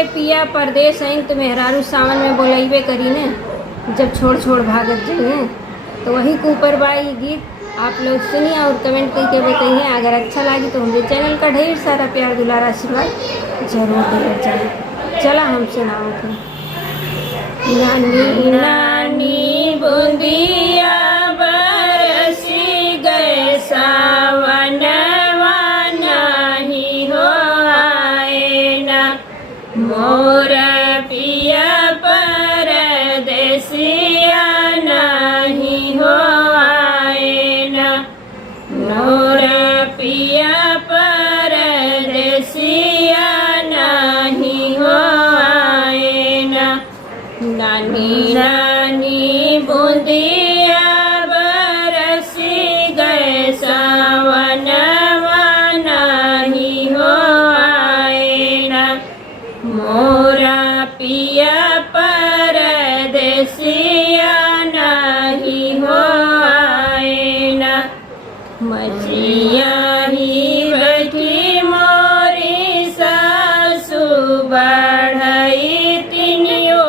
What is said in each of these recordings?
के पिया परदेस आइन तो मेहरारू सावन में बोलैबे करी ने, जब छोड़ छोड़ भागत जाइए। तो वही के ऊपर बा ये गीत, आप लोग सुनिए और कमेंट करके बताइए। अगर अच्छा लगे तो हमारे चैनल का ढेर सारा प्यार दुलार आशीर्वाद जरूर देना चाहिए। चला हम सुनाओ थे। नानी नानी बूंदिया बरसी गए सावन नाही हो आए ना, मोर पिया परदेसिया नाही हो आए ना, मोर पिया परदेसिया नाही हो आए ना। नानी नानी बूंदिया बरसी गए सावन नाही हो आए ना, मोरा पिया परदेसिया नाही हो आए ना। मचिया ही बैठी मोरी सासु बढ़ई तिनियो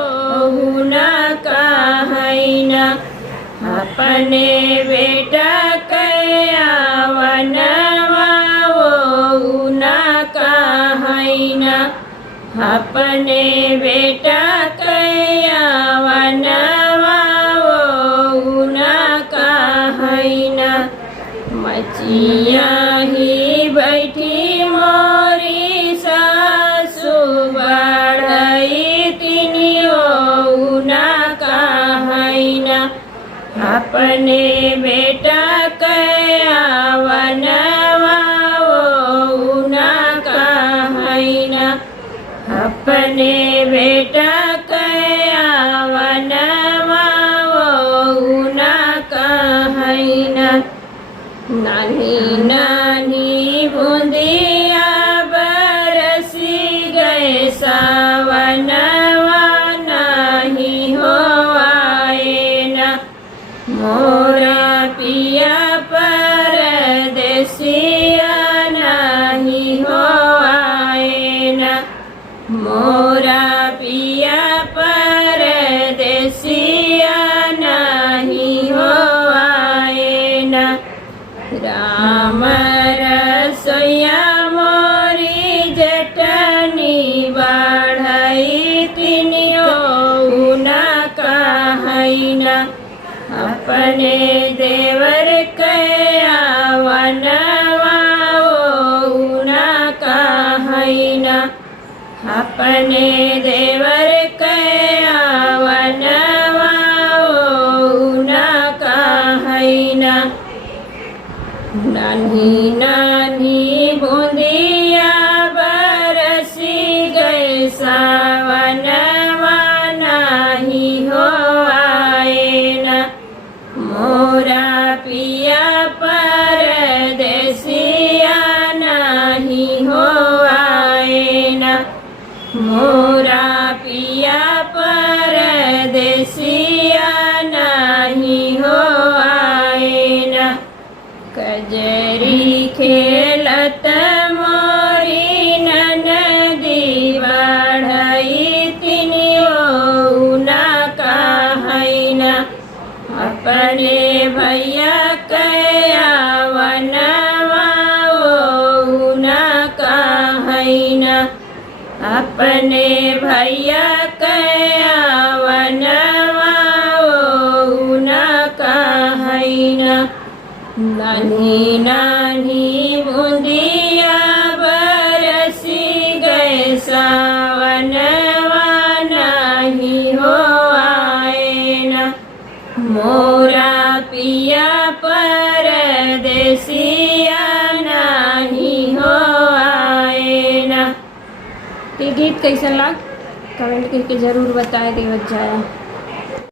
हुना कहैना, अपने बेटा कयावनवा वो ना कहैना, अपने बेटा कयावनवा वो ना कहैना। मचिया ही बैठी मोरी सासु बढ़ई तिनियो ना कहैना, अपने बेटा कयावनवा वो ना कहैना, अपने बेटा कयावनवा वो ना कहैना। नानी नानी बूंदिया बरसी गए सावनवा नाही हो आए ना, मोरा पिया परदेसिया नाही हो आए ना, मोरा पिया परदेसिया नाही हो आए ना। राम रसोइया मोरी जटनी बढ़ई तिनियो ना कहैना, अपने देवर कयावनवा वो ना कहैना, अपने देवर कयावनवा वो ना कहैना। नानी नानी बूंदिया बरसी गए सावनवा नाही हो आए ना, मोरा पिया परदेसिया नाही हो आए ना, मोरा पिया परदेसिया नाही हो आए ना। कजरी खेलत मोरी ननदी बढ़ई तिनियो ना कहैना, अपने भैया कयावनवा वो ना कहैना, अपने भैया कयावनवा वो ना कहैना। नानी नानी बूंदिया बरसी गए सावनवा नाही हो आए ना, मोरा पिया परदेसिया नाही हो आए ना। ये गीत कैसा लग कमेंट करके जरूर बताए देवत जाए।